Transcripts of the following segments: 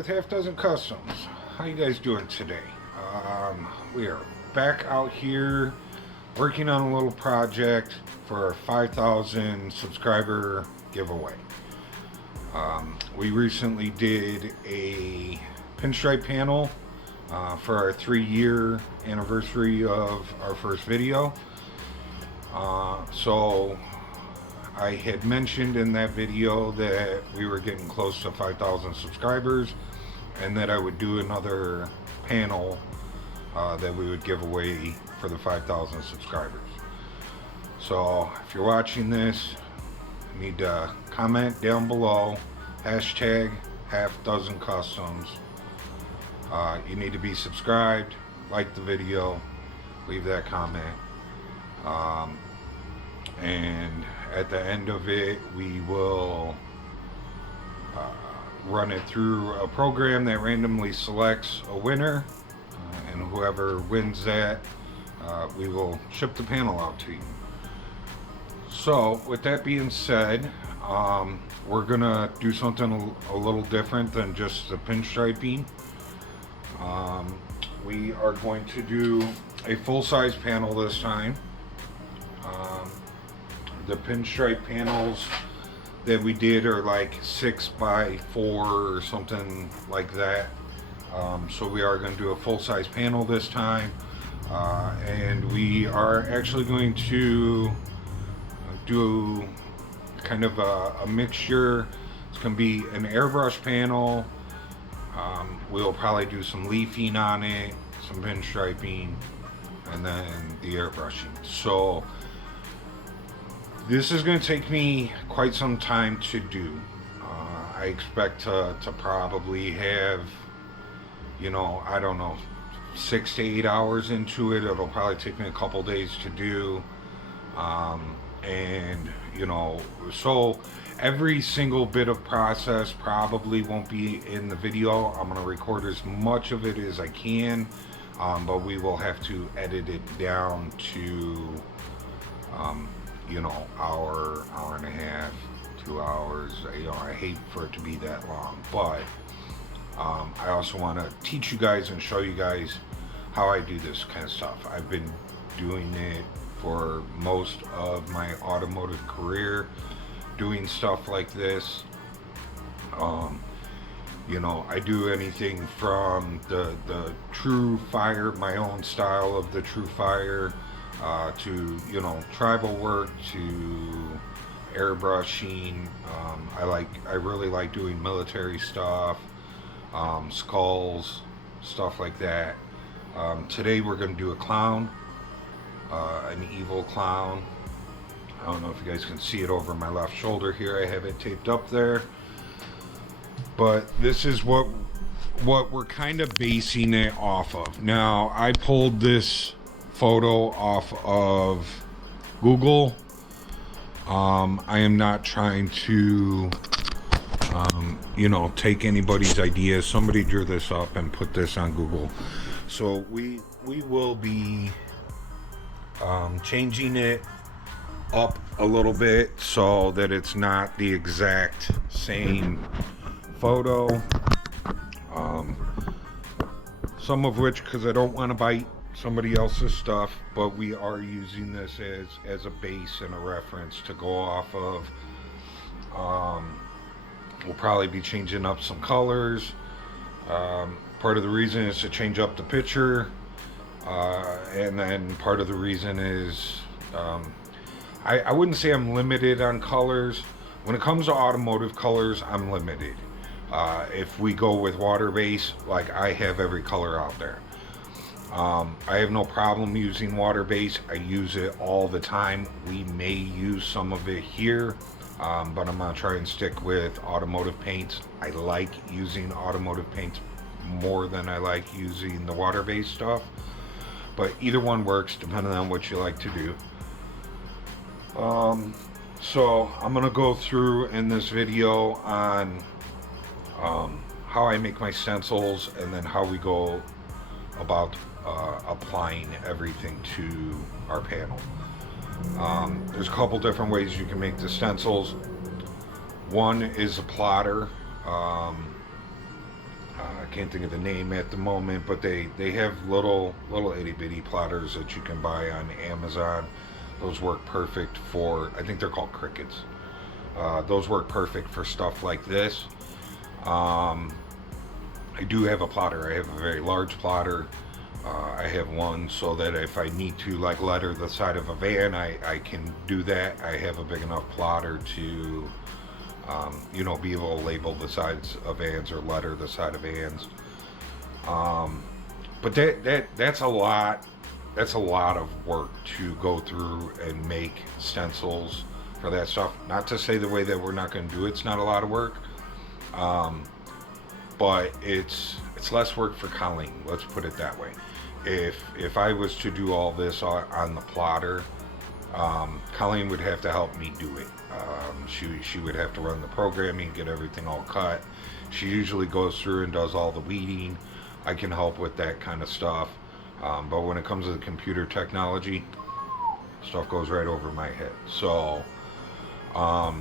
with Half Dozen Customs. How you guys doing today? We are back out here working on a little project for our 5,000 subscriber giveaway. We recently did a pinstripe panel for our 3-year anniversary of our first video. So I had mentioned in that video that we were getting close to 5,000 subscribers and that I would do another panel that we would give away for the 5,000 subscribers. So if you're watching this, you need to comment down below, hashtag HalfDozenCustoms. You need to be subscribed, like the video, leave that comment. And at the end of it, we will run it through a program that randomly selects a winner, and whoever wins that, we will ship the panel out to you. So with that being said, we're gonna do something a little different than just the pinstriping. We are going to do a full-size panel this time. The pinstripe panels that we did are like 6x4 or something like that. So we are going to do a full-size panel this time, and we are actually going to do kind of a mixture. It's going to be an airbrush panel. We'll probably do some leafing on it, some pinstriping, and then the airbrushing. So this is going to take me quite some time to do. I expect to probably have, I don't know, 6 to 8 hours into it. It'll probably take me a couple days to do. So every single bit of process probably won't be in the video. I'm going to record as much of it as I can, but we will have to edit it down to hour and a half, 2 hours. I hate for it to be that long, but I also want to teach you guys and show you guys how I do this kind of stuff. I've been doing it for most of my automotive career, doing stuff like this. I do anything from the true fire, my own style of the true fire, to tribal work, to airbrushing. I really like doing military stuff, skulls, stuff like that. Today we're going to do a clown, an evil clown. I don't know if you guys can see it over my left shoulder here. I have it taped up there, but this is what we're kind of basing it off of. Now, I pulled this photo off of Google. I am not trying to take anybody's ideas. Somebody drew this up and put this on Google. So we will be changing it up a little bit so that it's not the exact same photo. Some of which, because I don't want to bite somebody else's stuff, but we are using this as a base and a reference to go off of. We'll probably be changing up some colors. Part of the reason is to change up the picture, and then part of the reason is I wouldn't say I'm limited on colors. When it comes to automotive colors, I'm limited. If we go with water base, like, I have every color out there. I have no problem using water base. I use it all the time. We may use some of it here, but I'm gonna try and stick with automotive paints. I like using automotive paints more than I like using the water based stuff, but either one works depending on what you like to do. So I'm gonna go through in this video on how I make my stencils, and then how we go about applying everything to our panel. There's a couple different ways you can make the stencils. One is a plotter. I can't think of the name at the moment, but they have little itty bitty plotters that you can buy on Amazon. Those work perfect for, I think they're called Crickets. Those work perfect for stuff like this. I do have a plotter. I have a very large plotter. I have one so that if I need to like letter the side of a van, I can do that. I have a big enough plotter to you know, be able to label the sides of vans or letter the side of vans. But that's a lot. That's a lot of work to go through and make stencils for that stuff. Not to say the way that we're not going to do it's not a lot of work, but it's less work for Colleen. Let's put it that way. If I was to do all this on the plotter, Colleen would have to help me do it. She would have to run the programming, get everything all cut. She usually goes through and does all the weeding. I can help with that kind of stuff. But when it comes to the computer technology, stuff goes right over my head. So how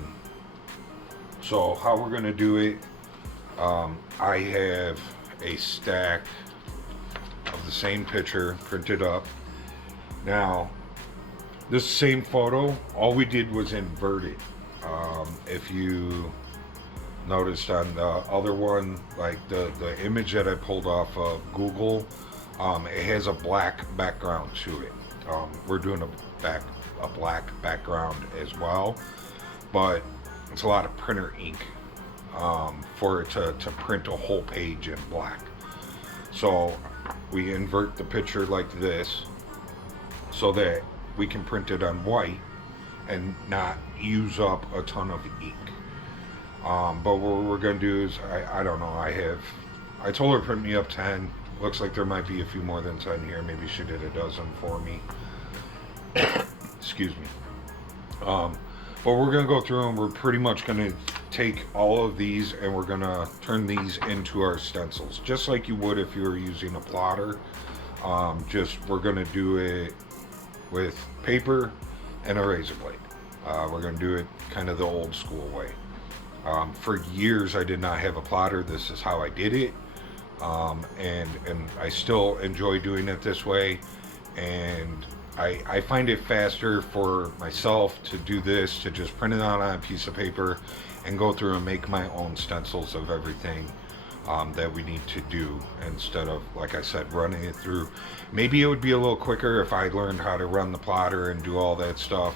we're gonna do it, I have a stack of the same picture printed up. Now, this same photo, all we did was invert it. If you noticed on the other one, like the image that I pulled off of Google, it has a black background to it. We're doing a black background as well, but it's a lot of printer ink for it to print a whole page in black. So we invert the picture like this so that we can print it on white and not use up a ton of ink. But what we're gonna do is, I don't know, I told her to print me up 10. Looks like there might be a few more than 10 here. Maybe she did a dozen for me. Excuse me. But we're gonna go through and we're pretty much gonna take all of these and we're gonna turn these into our stencils, just like you would if you were using a plotter. Just we're gonna do it with paper and a razor blade. We're gonna do it kind of the old school way. For years I did not have a plotter. This is how I did it, and I still enjoy doing it this way. And I find it faster for myself to do this, to just print it out on a piece of paper and go through and make my own stencils of everything that we need to do, instead of, like I said, running it through. Maybe it would be a little quicker if I learned how to run the plotter and do all that stuff,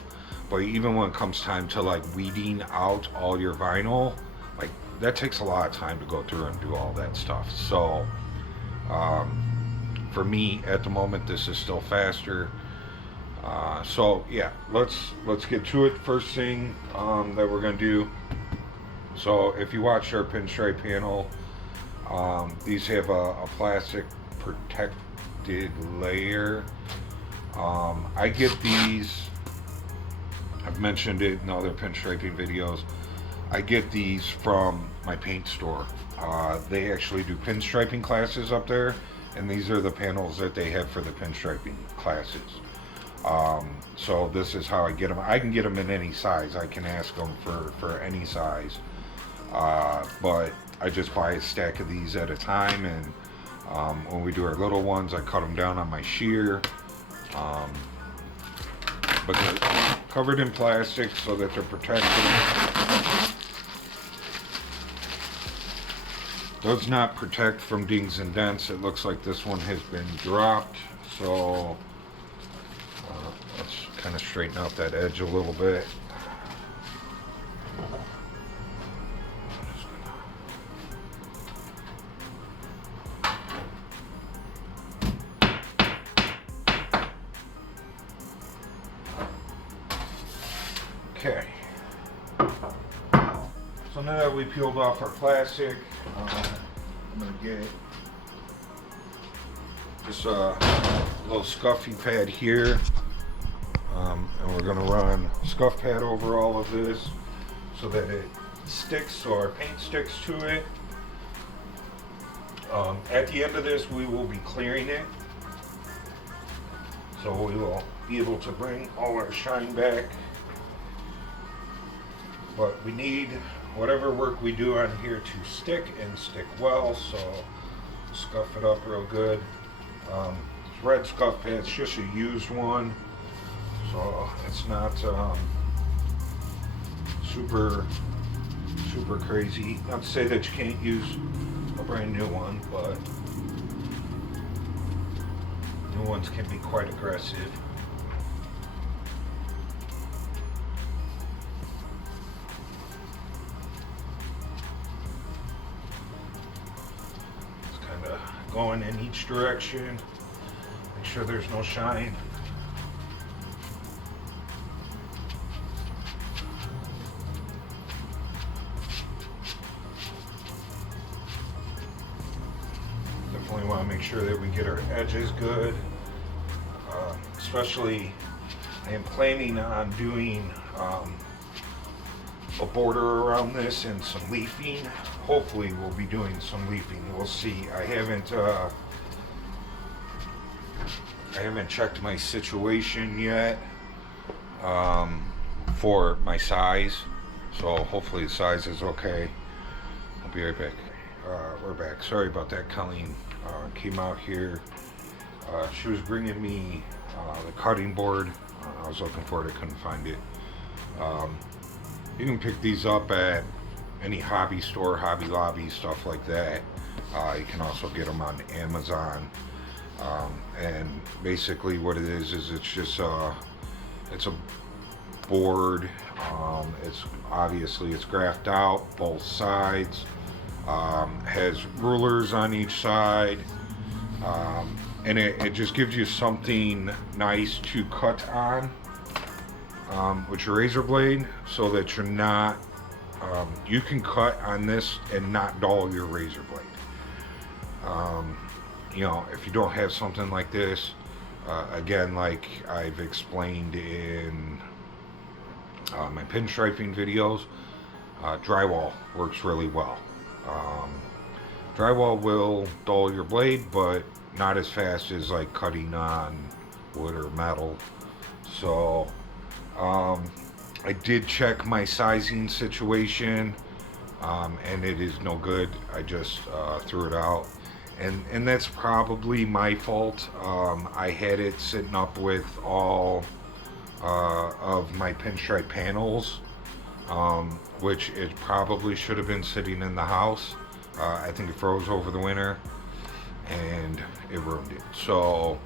but even when it comes time to like weeding out all your vinyl, like that takes a lot of time to go through and do all that stuff. So for me at the moment, this is still faster. So yeah, let's get to it. First thing that we're gonna do, so if you watch our pinstripe panel, these have a plastic protected layer. I get these, I've mentioned it in other pinstriping videos, I get these from my paint store. They actually do pinstriping classes up there, and these are the panels that they have for the pinstriping classes. So this is how I get them. I can get them in any size. I can ask them for any size. But I just buy a stack of these at a time, and when we do our little ones, I cut them down on my shear. But they're covered in plastic so that they're protected. Does not protect from dings and dents. It looks like this one has been dropped, so let's kind of straighten out that edge a little bit. Okay, so now that we peeled off our plastic, I'm going to get just a little scuffy pad here, and we're going to run a scuff pad over all of this so that it sticks, so our paint sticks to it. At the end of this, we will be clearing it, so we will be able to bring all our shine back. But we need whatever work we do on here to stick and stick well, so scuff it up real good. Red scuff pad, it's just a used one, so it's not super crazy. Not to say that you can't use a brand new one, but new ones can be quite aggressive. It's kind of going in each direction. Make sure there's no shine. Definitely want to make sure that we get our edges good. Especially, I am planning on doing a border around this and some leafing. Hopefully we'll be doing some leafing. We'll see. I haven't checked my situation yet for my size, so hopefully the size is okay. I'll be right back. We're back. Sorry about that. Colleen came out here. She was bringing me the cutting board. I was looking for it. I couldn't find it. You can pick these up at any hobby store, Hobby Lobby, stuff like that. You can also get them on Amazon. And basically what it is it's just it's a board. It's graphed out both sides. Has rulers on each side. And it just gives you something nice to cut on with your razor blade, so that you're not you can cut on this and not dull your razor blade. You know, if you don't have something like this, again, like I've explained in my pinstriping videos, drywall works really well. Drywall will dull your blade, but not as fast as like cutting on wood or metal. So I did check my sizing situation, and it is no good. I just threw it out, and that's probably my fault. I had it sitting up with all of my pinstripe panels, which it probably should have been sitting in the house. I think it froze over the winter and it ruined it. So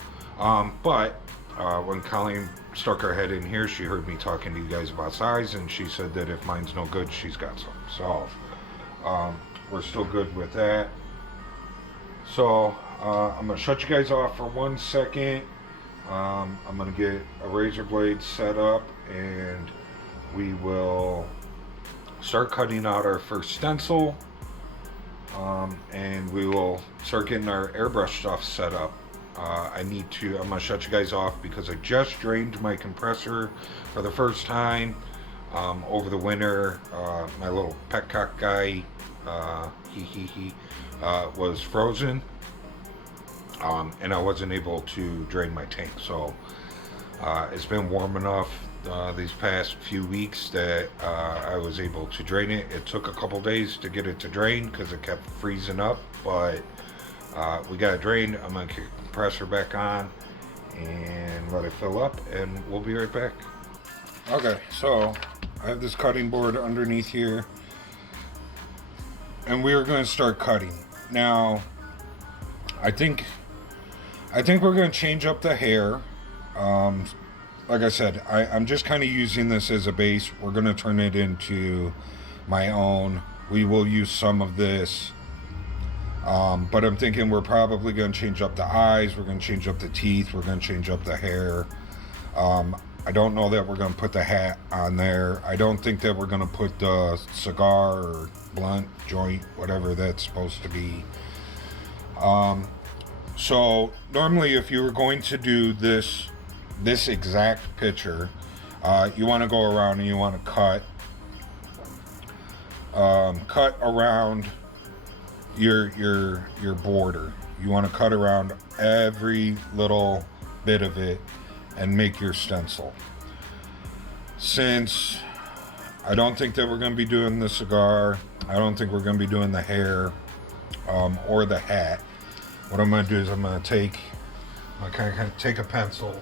but when Colleen stuck her head in here, she heard me talking to you guys about size, and she said that if mine's no good, she's got some. So we're still good with that. So I'm gonna shut you guys off for 1 second. I'm gonna get a razor blade set up, and we will start cutting out our first stencil, and we will start getting our airbrush stuff set up. I'm gonna shut you guys off because I just drained my compressor for the first time over the winter. My little petcock guy, was frozen, and I wasn't able to drain my tank. So it's been warm enough these past few weeks that I was able to drain it. It took a couple days to get it to drain because it kept freezing up, but we got it drained. I'm gonna kick the compressor back on and let it fill up, and we'll be right back. Okay, so I have this cutting board underneath here, and we are going to start cutting. Now, I think we're going to change up the hair. Like I said, I'm just kind of using this as a base. We're going to turn it into my own. We will use some of this, but I'm thinking we're probably going to change up the eyes. We're going to change up the teeth. We're going to change up the hair. I don't know that we're going to put the hat on there. I don't think that we're going to put the cigar or blunt joint, whatever that's supposed to be. So normally if you were going to do this exact picture, you want to go around and you want to cut around your border. You want to cut around every little bit of it and make your stencil. Since I don't think that we're going to be doing the cigar, I don't think we're going to be doing the hair or the hat, what I'm going to do is I'm going to kind of take a pencil.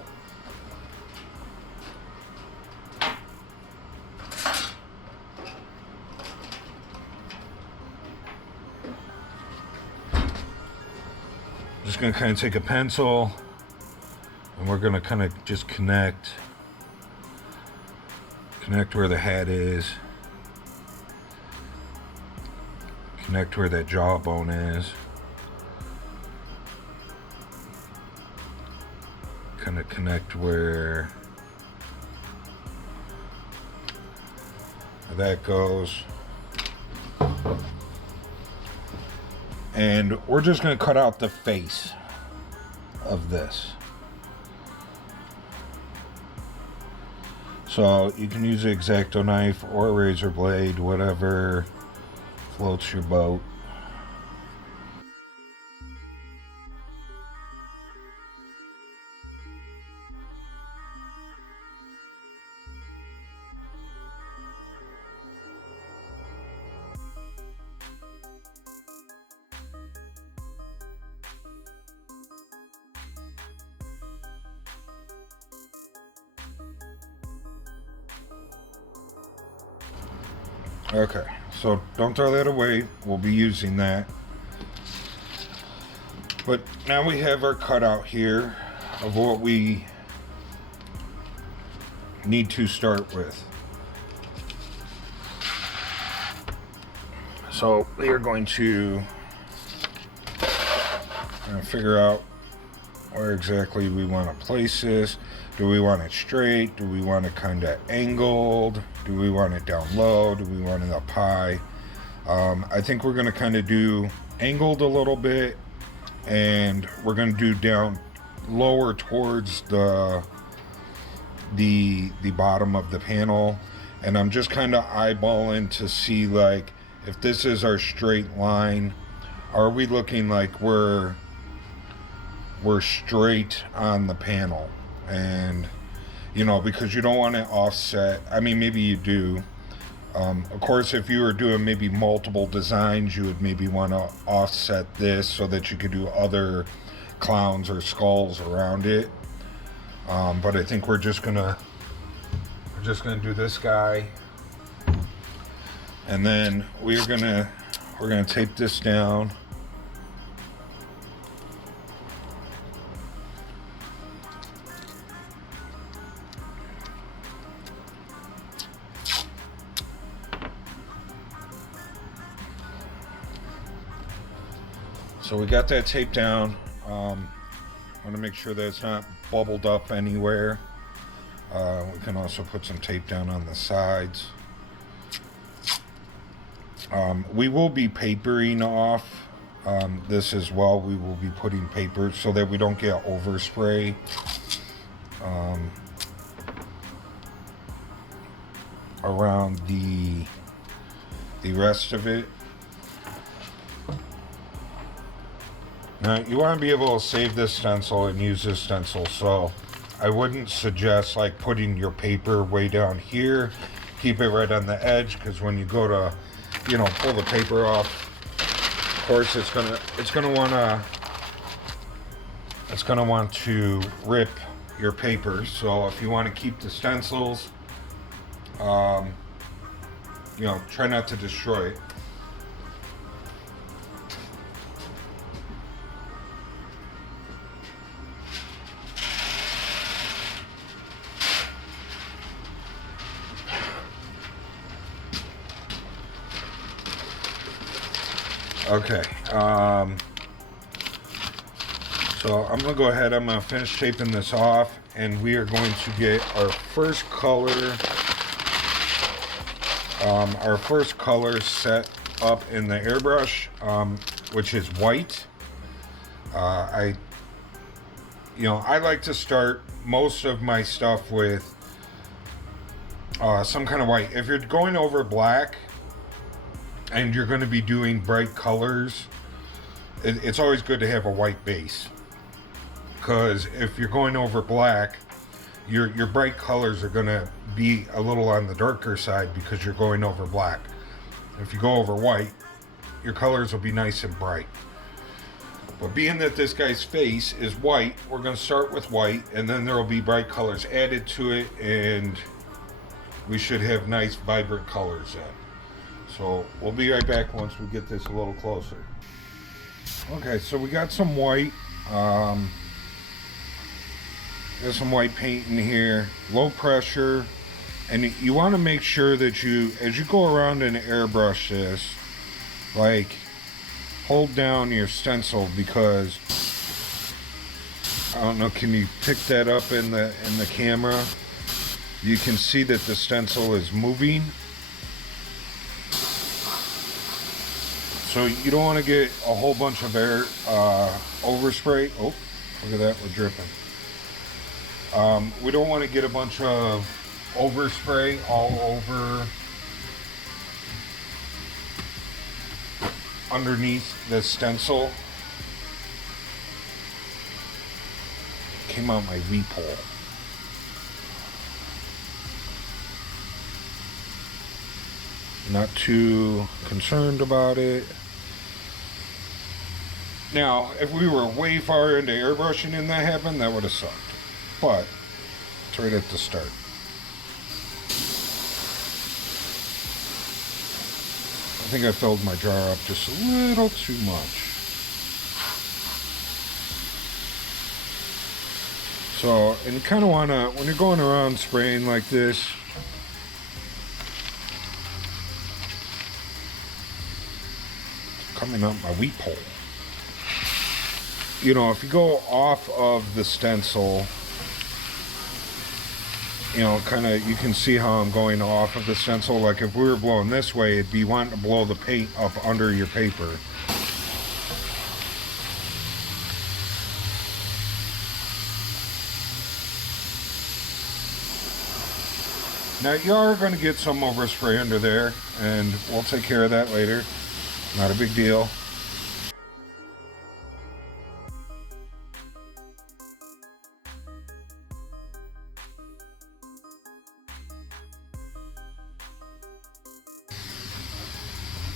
Just going to kind of take a pencil, and we're going to kind of just connect where the hat is, connect where that jawbone is, kind of connect where that goes. And we're just going to cut out the face of this. So you can use an X-Acto knife or a razor blade, whatever floats your boat. Okay, so don't throw that away. We'll be using that. But now we have our cutout here of what we need to start with. So we are going to figure out where exactly we want to place this. Do we want it straight? Do we want it kind of angled? Do we want it down low? Do we want it up high? I think we're going to kind of do angled a little bit, and we're going to do down lower towards the bottom of the panel. And I'm just kind of eyeballing to see, like, if this is our straight line, are we looking like we're straight on the panel? And you know, because you don't want to offset. I mean, maybe you do. Of course, if you were doing maybe multiple designs, you would maybe want to offset this so that you could do other clowns or skulls around it. But I think we're just gonna do this guy, and then we're gonna tape this down. So we got that taped down. I want to make sure that it's not bubbled up anywhere. We can also put some tape down on the sides. We will be papering off this as well. We will be putting paper so that we don't get overspray. Around the rest of it. Now, you want to be able to save this stencil and use this stencil, so I wouldn't suggest like putting your paper way down here. Keep it right on the edge, because when you go to, you know, pull the paper off, of course it's gonna want to rip your paper. So if you want to keep the stencils, you know, try not to destroy it. Okay, so I'm going to go ahead, I'm going to finish taping this off, and we are going to get our first color set up in the airbrush, which is white. I like to start most of my stuff with some kind of white. If you're going over black, and you're going to be doing bright colors, it's always good to have a white base, because if you're going over black, your bright colors are going to be a little on the darker side because you're going over black. If you go over white, your colors will be nice and bright. But being that this guy's face is white, we're going to start with white, and then there will be bright colors added to it, and we should have nice vibrant colors then. So we'll be right back once we get this a little closer. Okay, so we got some white. There's some white paint in here, low pressure, and you want to make sure that you, as you go around and airbrush this, like, hold down your stencil, because I don't know, can you pick that up in the camera? You can see that the stencil is moving. So you don't want to get a whole bunch of air overspray. Oh, look at that, we're dripping. We don't want to get a bunch of overspray all over underneath the stencil. Came out my weep hole. Not too concerned about it. Now, if we were way far into airbrushing and that happened, that would have sucked. But it's right at the start. I think I filled my jar up just a little too much. So, and you kind of want to, when you're going around spraying like this, coming up my weep hole. You know, if you go off of the stencil, you know, kind of, you can see how I'm going off of the stencil. Like if we were blowing this way, it'd be wanting to blow the paint up under your paper. Now you are going to get some overspray under there, and we'll take care of that later. Not a big deal.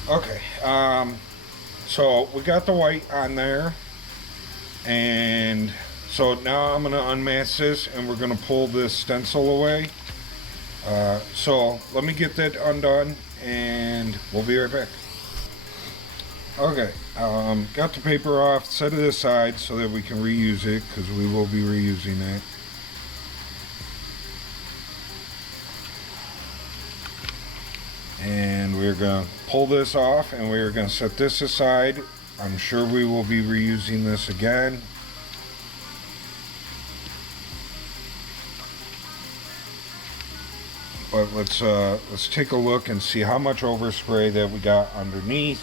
Okay, so we got the white on there, and so now I'm going to unmask this and we're going to pull this stencil away. So let me get that undone and we'll be right back. Okay, got the paper off, set it aside so that we can reuse it, because we will be reusing it. And we're going to pull this off and we're going to set this aside. I'm sure we will be reusing this again. But let's take a look and see how much overspray that we got underneath.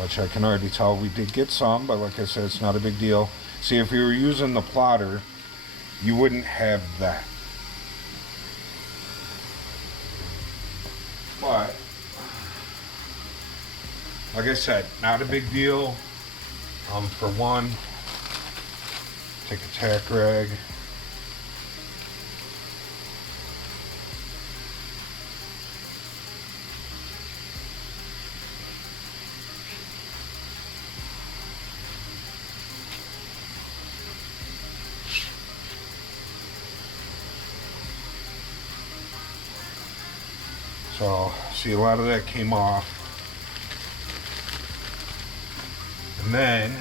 Which I can already tell we did get some, but like I said, it's not a big deal. See, if you were using the plotter, you wouldn't have that. But, like I said, not a big deal. For one, take a tack rag. So, see, a lot of that came off. And then,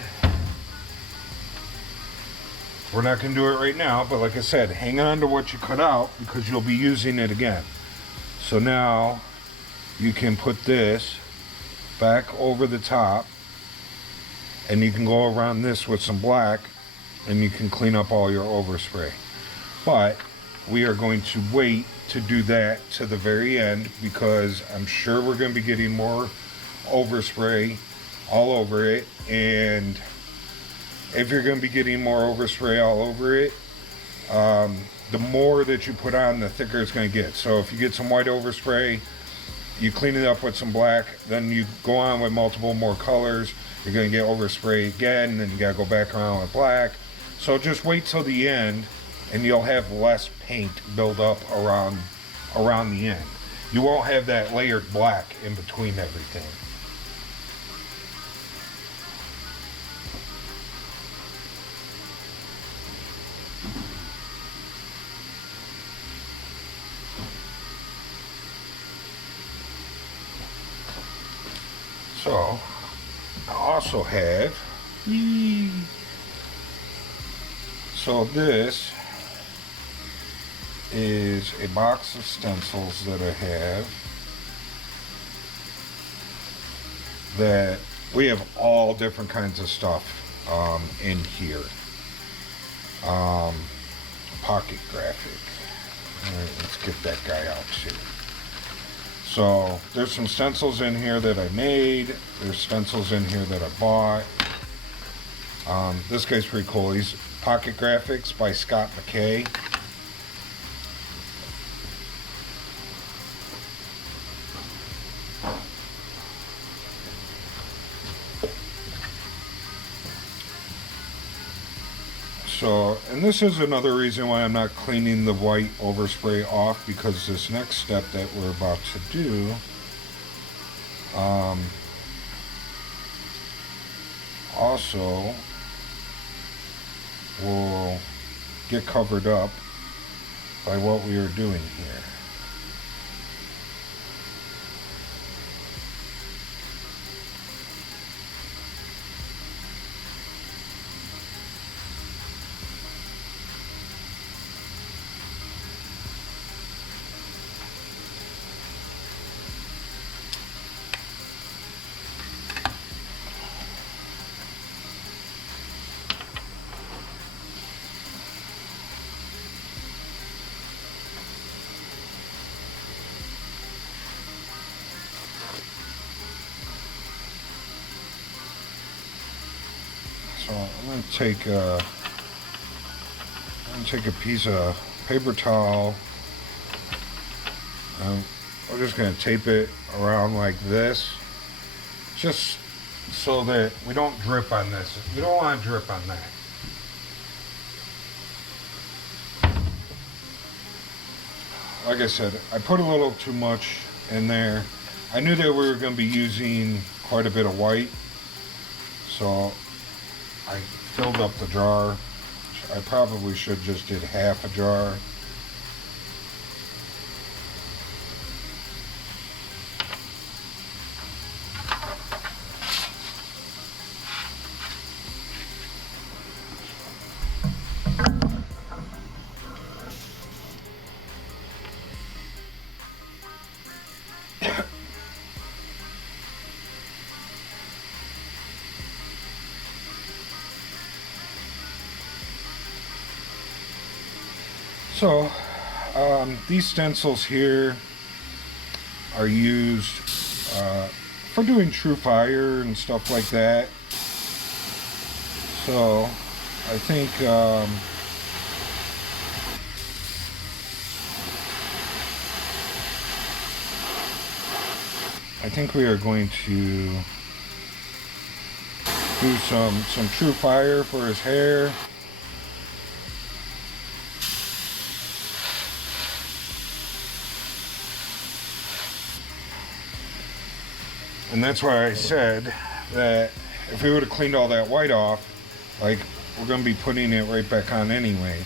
we're not going to do it right now, but like I said, hang on to what you cut out because you'll be using it again. So now, you can put this back over the top, and you can go around this with some black, and you can clean up all your overspray. But, we are going to wait to do that to the very end, because I'm sure we're going to be getting more overspray all over it, and if you're going to be getting more overspray all over it, the more that you put on, the thicker it's going to get. So if you get some white overspray, you clean it up with some black, then you go on with multiple more colors, you're going to get overspray again, then you got to go back around with black. So just wait till the end and you'll have less paint build up around the end. You won't have that layered black in between everything. So I also have, so this is a box of stencils that I have, that we have all different kinds of stuff in here. Pocket graphic. All right, let's get that guy out too. So there's some stencils in here that I made. There's stencils in here that I bought. This guy's pretty cool. He's Pocket Graphics by Scott McKay. So, and this is another reason why I'm not cleaning the white overspray off, because this next step that we're about to do, also will get covered up by what we are doing here. So I'm going to take a piece of paper towel, and we're just going to tape it around like this, just so that we don't drip on this. We don't want to drip on that. Like I said, I put a little too much in there. I knew that we were going to be using quite a bit of white, so I filled up the jar. I probably should just did half a jar. So these stencils here are used for doing true fire and stuff like that. So I think we are going to do some true fire for his hair. And that's why I said that if we would have cleaned all that white off, like, we're going to be putting it right back on anyways.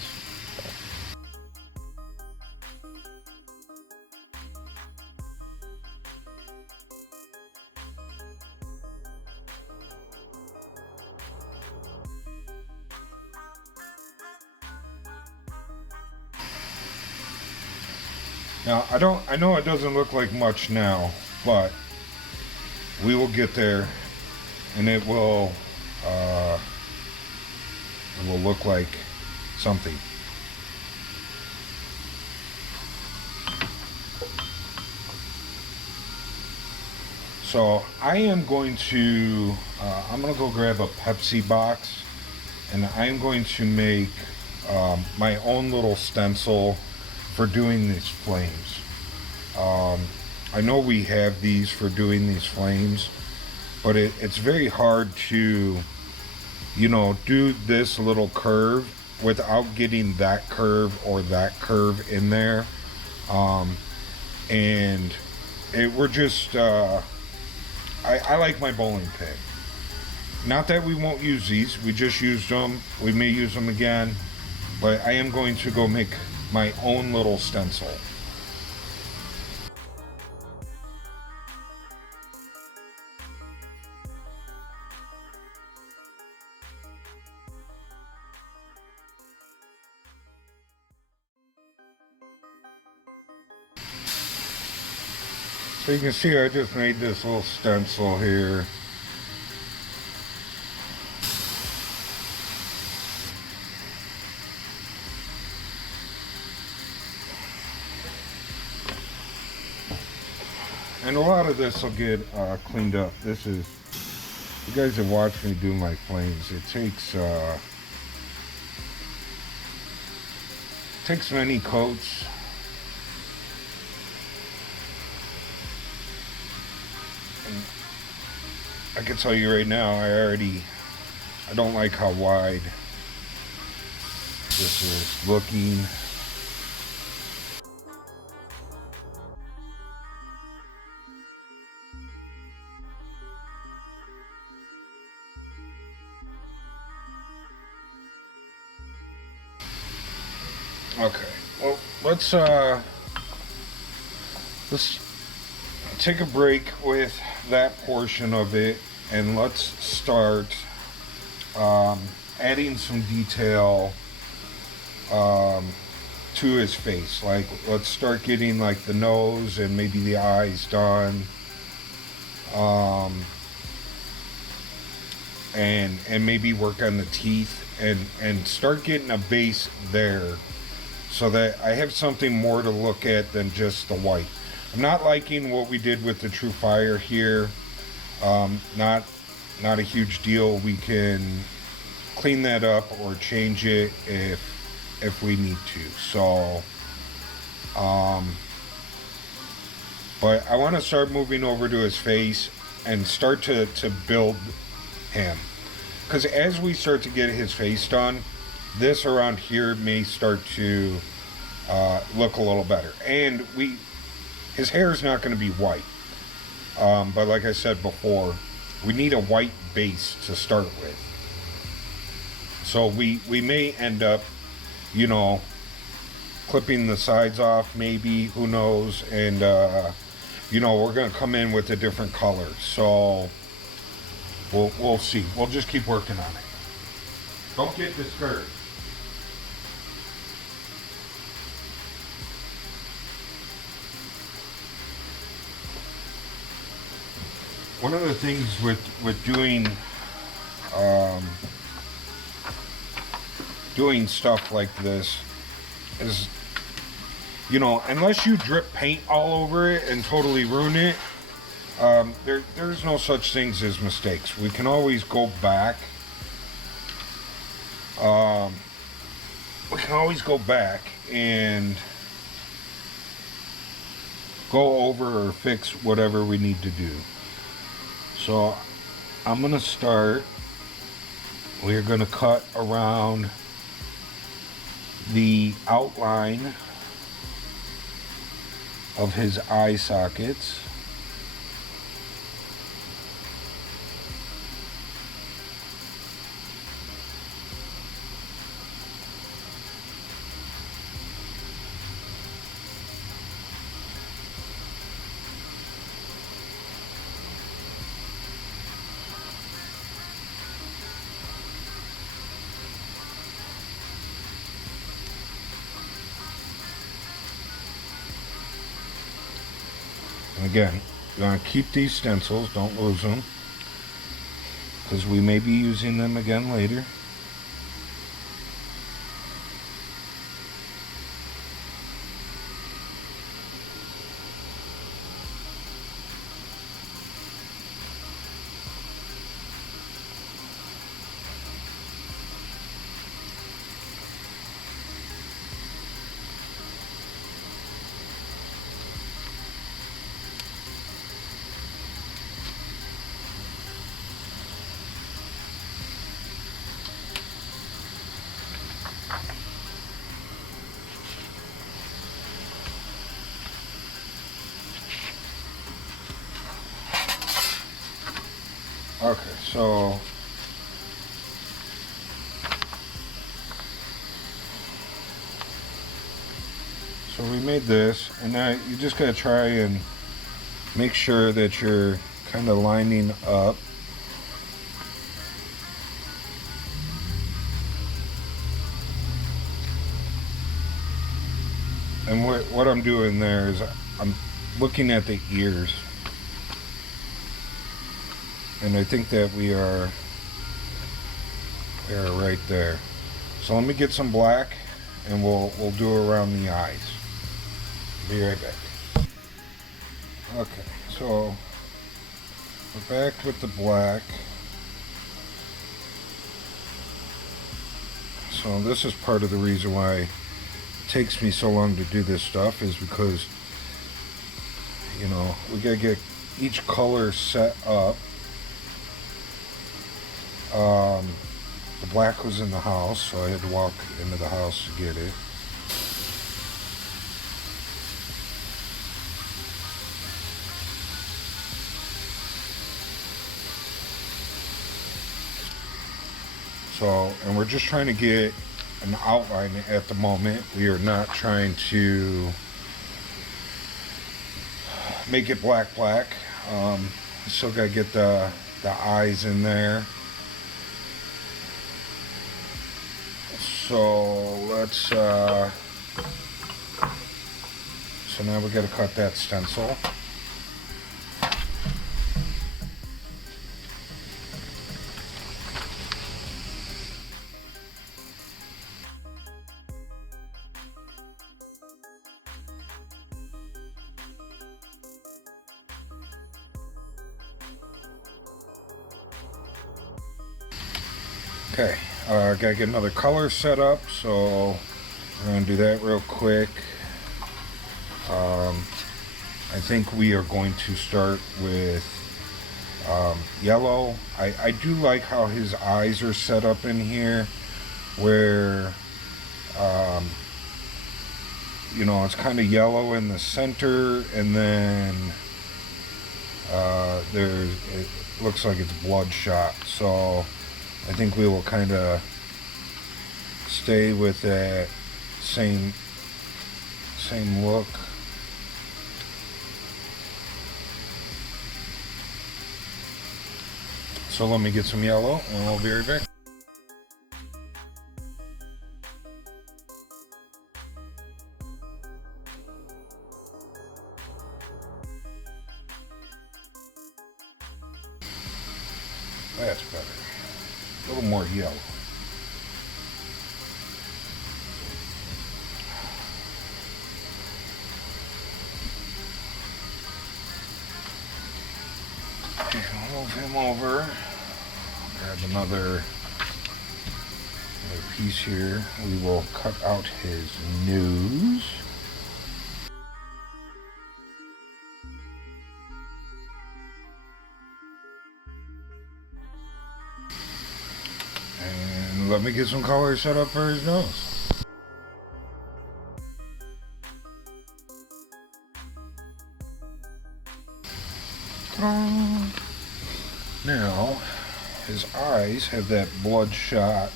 Now, I know it doesn't look like much now, but we will get there, and it will look like something. So I am going to I'm gonna go grab a Pepsi box, and I'm going to make my own little stencil for doing these flames. I know we have these for doing these flames, but it's very hard to, you know, do this little curve without getting that curve or that curve in there. And we're just, I like my bowling pin. Not that we won't use these, we just used them. We may use them again, but I am going to go make my own little stencil. So you can see I just made this little stencil here. And a lot of this will get cleaned up. This is, you guys have watched me do my flames. It takes many coats. And I can tell you right now, I don't like how wide this is looking. Okay, well, let's take a break with that portion of it, and let's start adding some detail to his face. Like, let's start getting like the nose and maybe the eyes done, and maybe work on the teeth and start getting a base there, so that I have something more to look at than just the white. I'm not liking what we did with the True Fire here. Not a huge deal. We can clean that up or change it if we need to. So, but I want to start moving over to his face and start to build him. Because as we start to get his face done, this around here may start to look a little better. And his hair is not going to be white. But like I said before, we need a white base to start with. So we may end up, you know, clipping the sides off, maybe, who knows. And, you know, we're going to come in with a different color. So we'll see. We'll just keep working on it. Don't get discouraged. One of the things with doing stuff like this is, you know, unless you drip paint all over it and totally ruin it, there's no such things as mistakes. We can always go back. We can always go back and go over or fix whatever we need to do. So I'm going to start. We're going to cut around the outline of his eye sockets. Again, you want to keep these stencils, don't lose them, because we may be using them again later. Okay, so we made this, and now you just gotta try and make sure that you're kind of lining up. And what I'm doing there is I'm looking at the ears. and I think that we are right there. So let me get some black, and we'll do around the eyes. Be right back. Okay, so we're back with the black. So this is part of the reason why it takes me so long to do this stuff, is because, you know, we gotta get each color set up. The black was in the house, so I had to walk into the house to get it. So, and we're just trying to get an outline at the moment. We are not trying to make it black. Still gotta get the eyes in there. So let's so now we gotta cut that stencil. Okay, gotta get another color set up, so we're gonna do that real quick. I think we are going to start with yellow. I do like how his eyes are set up in here, where you know, it's kind of yellow in the center, and then it looks like it's bloodshot. So I think we will kind of stay with that same look. So let me get some yellow, and we'll be right back. That's better. A little more yellow. Okay, I'll move him over. Grab another piece here. We will cut out his nose. And let me get some color set up for his nose. Now, his eyes have that bloodshot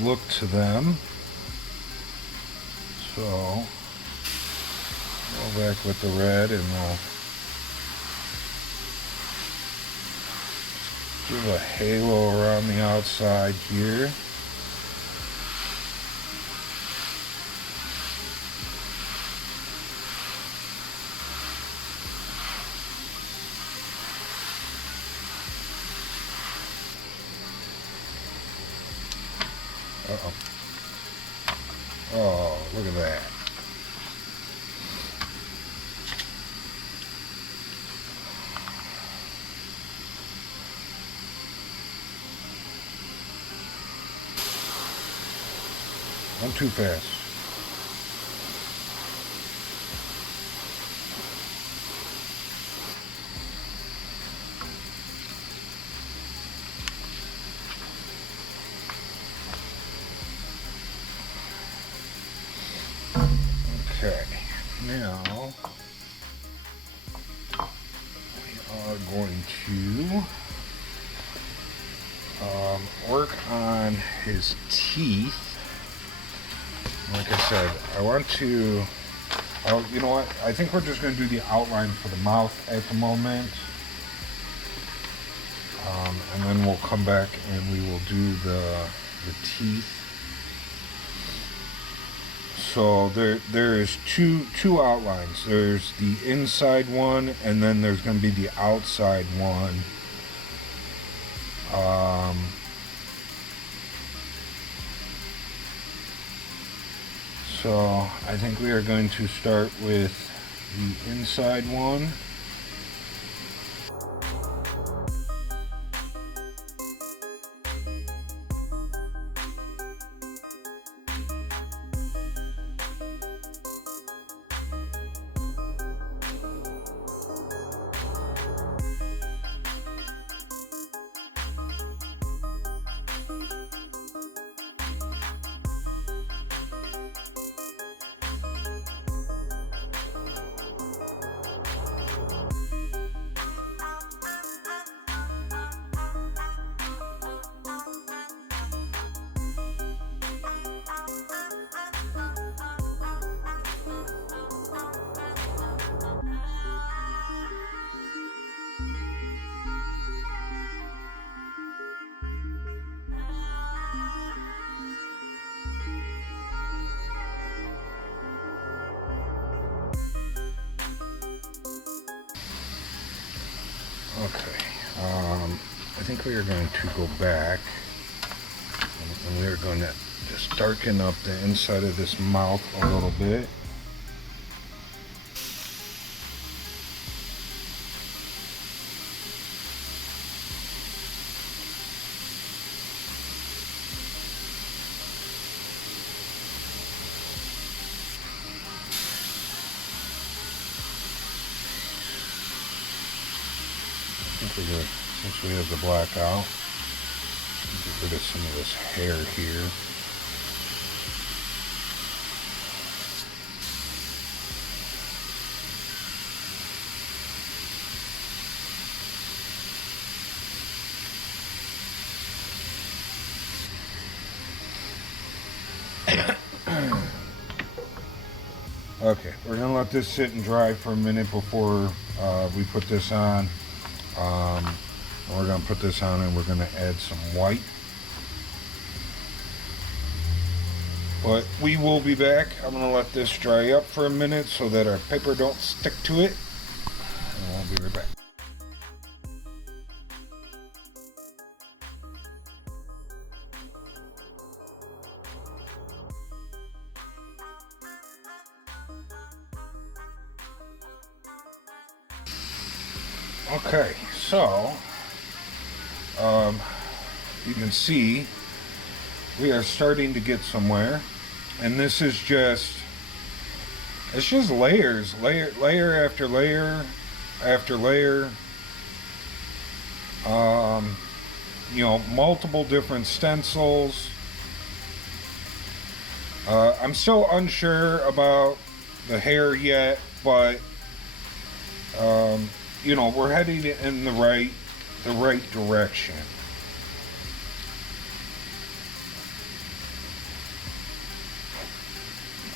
look to them. So, go back with the red, and we'll give a halo around the outside here. Uh-oh. Oh, look at that. I'm too fast. Okay, now we are going to work on his teeth. Like I said, I want to, you know what, I think we're just going to do the outline for the mouth at the moment. And then we'll come back and we will do the teeth. So there is two outlines. There's the inside one, and then there's going to be the outside one. So I think we are going to start with the inside one. Okay, I think we are going to go back and we are going to just darken up the inside of this mouth a little bit. Since we have the black out, get rid of some of this hair here. Okay, we're gonna let this sit and dry for a minute before we put this on. We're going to put this on and we're going to add some white. But we will be back. I'm going to let this dry up for a minute so that our paper don't stick to it. And we'll be right back. Okay, so you can see we are starting to get somewhere, and this is just, it's just layers, layer after layer after layer. You know, multiple different stencils. I'm still unsure about the hair yet, but you know, we're heading in the right direction.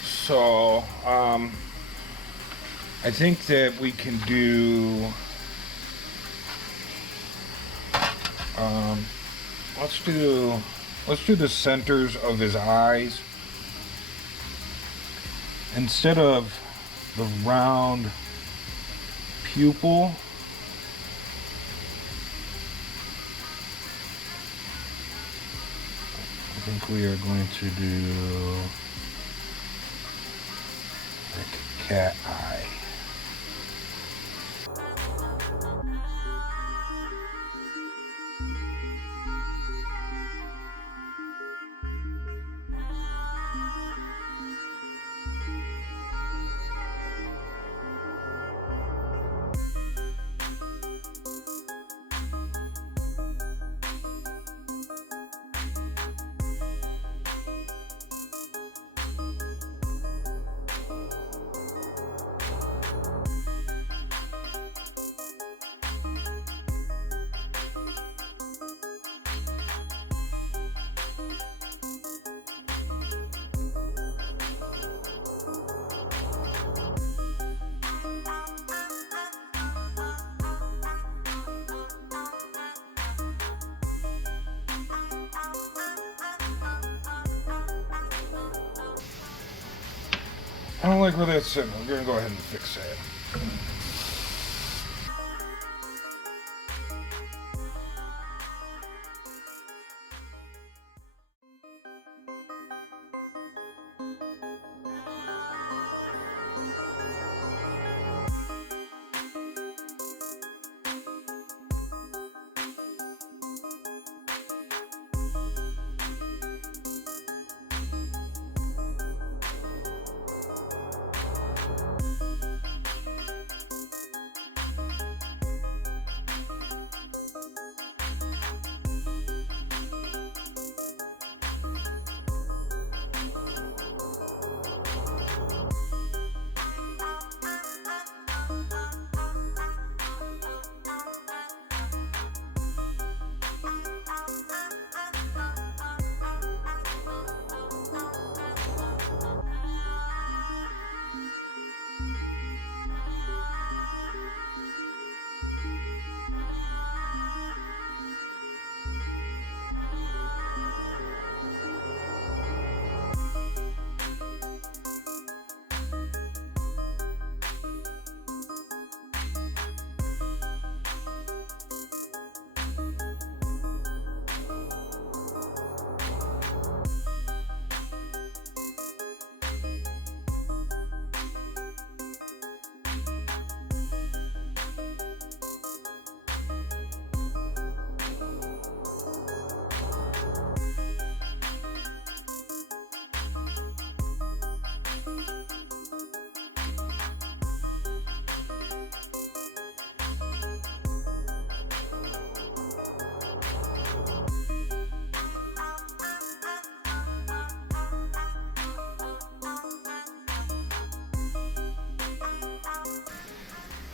So I think that we can do let's do the centers of his eyes instead of the round pupil. I think we are going to do like a cat eye. I don't like where that's sitting. We're going to go ahead and fix that.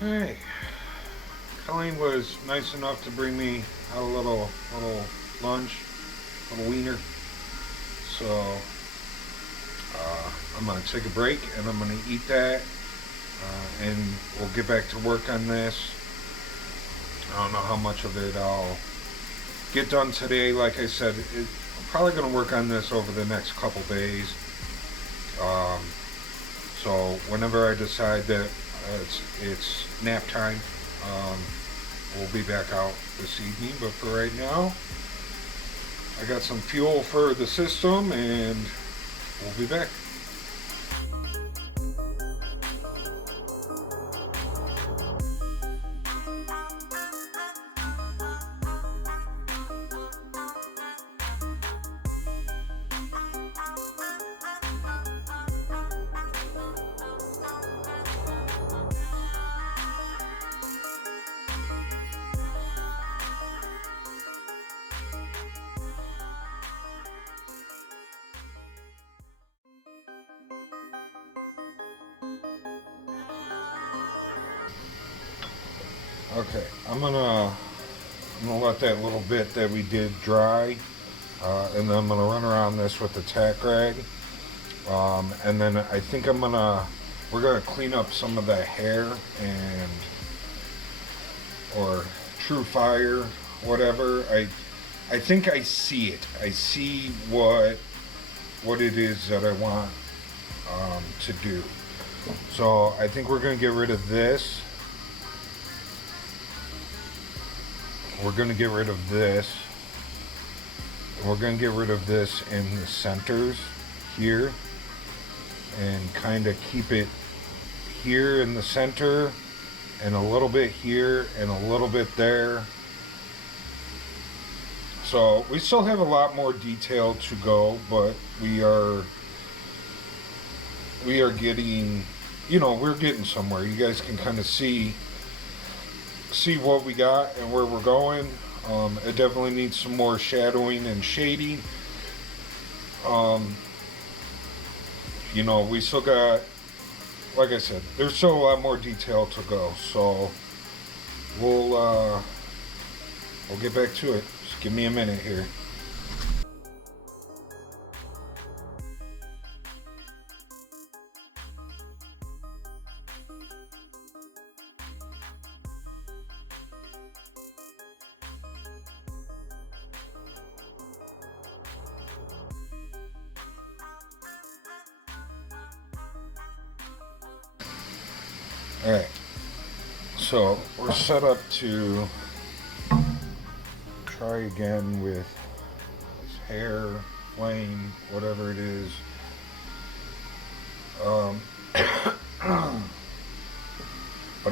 Hey, Colleen was nice enough to bring me out a little lunch, little wiener. So I'm gonna take a break and I'm gonna eat that, and we'll get back to work on this. I don't know how much of it I'll get done today. Like I said, I'm probably gonna work on this over the next couple days. So whenever I decide that it's nap time, we'll be back out this evening. But for right now, I got some fuel for the system and we'll be back. Okay, I'm gonna let that little bit that we did dry, and then I'm gonna run around this with the tack rag, and then I think we're gonna clean up some of the hair or true fire, whatever. I think I see it. I see what it is that I want to do. So I think we're gonna get rid of this. We're going to get rid of this. We're going to get rid of this in the centers here and kind of keep it here in the center and a little bit here and a little bit there. So we still have a lot more detail to go, but we are getting, we're getting somewhere. You guys can kind of see what we got and where we're going. It definitely needs some more shadowing and shading. We still got, like I said, there's still a lot more detail to go. So we'll get back to it. Just give me a minute here. Alright, so we're set up to try again with this hair, flame, whatever it is. But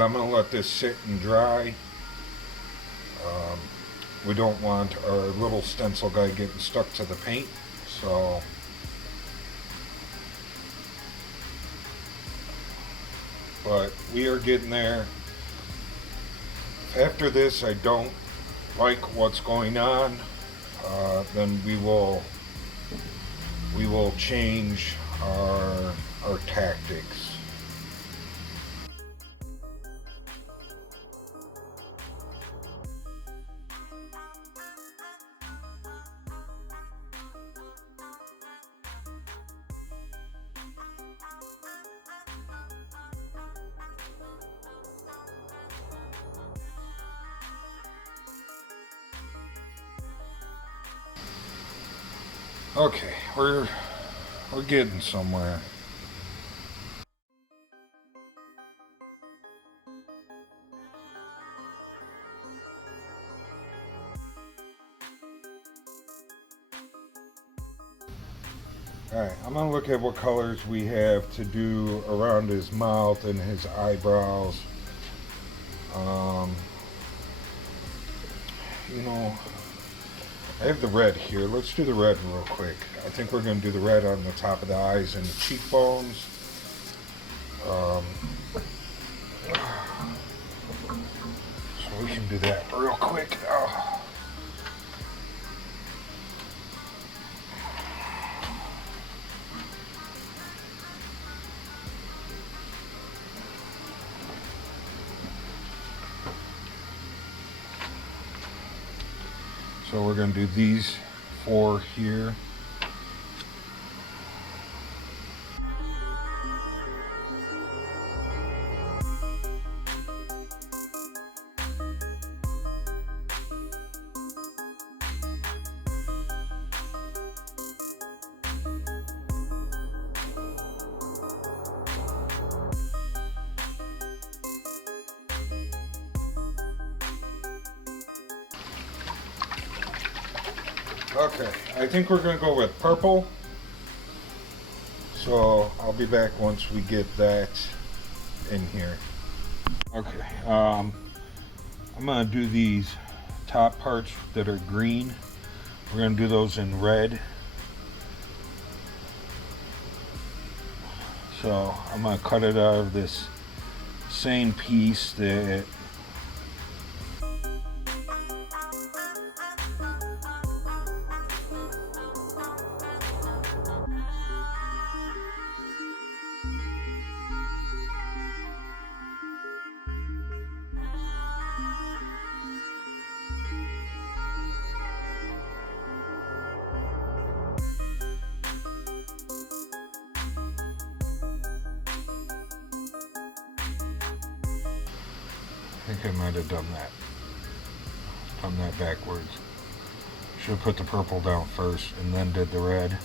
I'm going to let this sit and dry. We don't want our little stencil guy getting stuck to the paint, so but we are getting there. After this I don't like what's going on, then we will change our tactics. Okay, we're getting somewhere. Alright, I'm going to look at what colors we have to do around his mouth and his eyebrows. I have the red here. Let's do the red real quick. I think we're going to do the red on the top of the eyes and the cheekbones. So we can do that real quick. So we're going to do these 4 here. Okay, I think we're going to go with purple. So I'll be back once we get that in here. Okay, I'm going to do these top parts that are green. We're going to do those in red. So I'm going to cut it out of this same piece that I think I might have done that backwards. Should have put the purple down first and then did the red.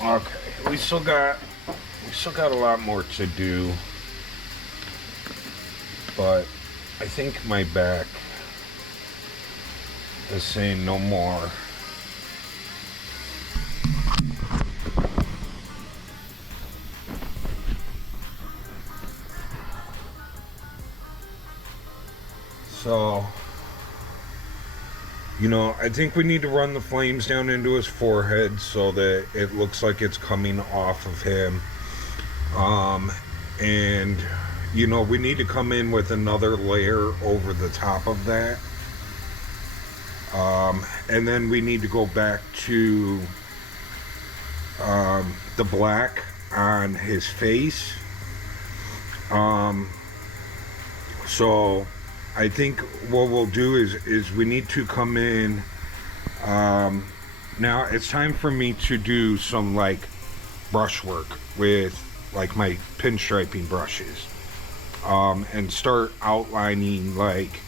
Okay, we still got a lot more to do, but I think my back is saying no more. So, you know, I think we need to run the flames down into his forehead so that it looks like it's coming off of him. And, you know, we need to come in with another layer over the top of that. And then we need to go back to the black on his face. So I think what we'll do is we need to come in. Now it's time for me to do some like brush work with like my pinstriping brushes, and start outlining like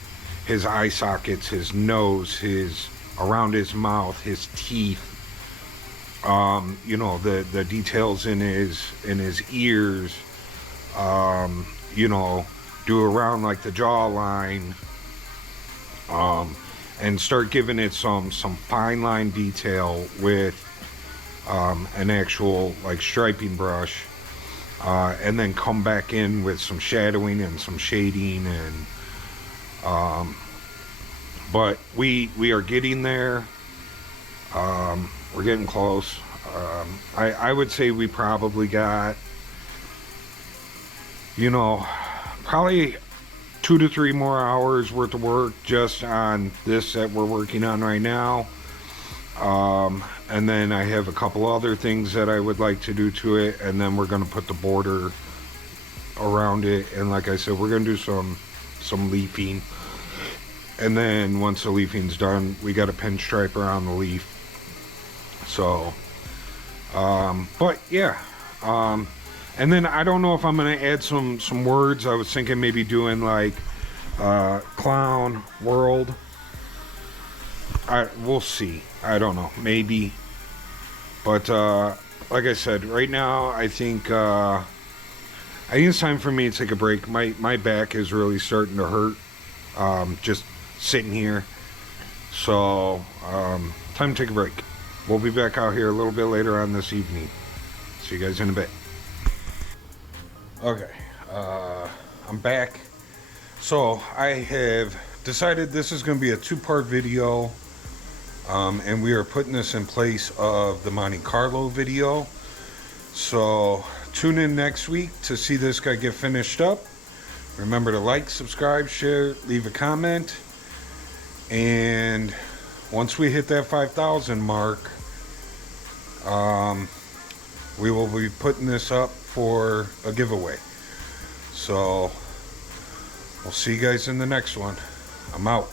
his eye sockets, his nose, his around his mouth, his teeth, you know, the details in his ears, you know, do around like the jawline, and start giving it some fine line detail with an actual like striping brush, and then come back in with some shadowing and some shading, and but we are getting there. We're getting close. I would say we probably got, you know, probably 2 to 3 more hours worth of work just on this that we're working on right now. And then I have a couple other things that I would like to do to it, and then we're going to put the border around it, and like I said, we're going to do some leafing, and then once the leafing's done, we got a pinstripe around the leaf. So but yeah, and then I don't know if I'm going to add some words. I was thinking maybe doing like clown world. we'll see. I don't know, maybe. But like I said, right now I think it's time for me to take a break. My back is really starting to hurt. Just sitting here. So time to take a break. We'll be back out here a little bit later on this evening. See you guys in a bit. Okay, I'm back. So I have decided this is going to be a two-part video, and we are putting this in place of the MonteCarlo video. So tune in next week to see this guy get finished up. Remember to like, subscribe, share, leave a comment, and once we hit that 5,000 mark, we will be putting this up for a giveaway. So we'll see you guys in the next one. I'm out.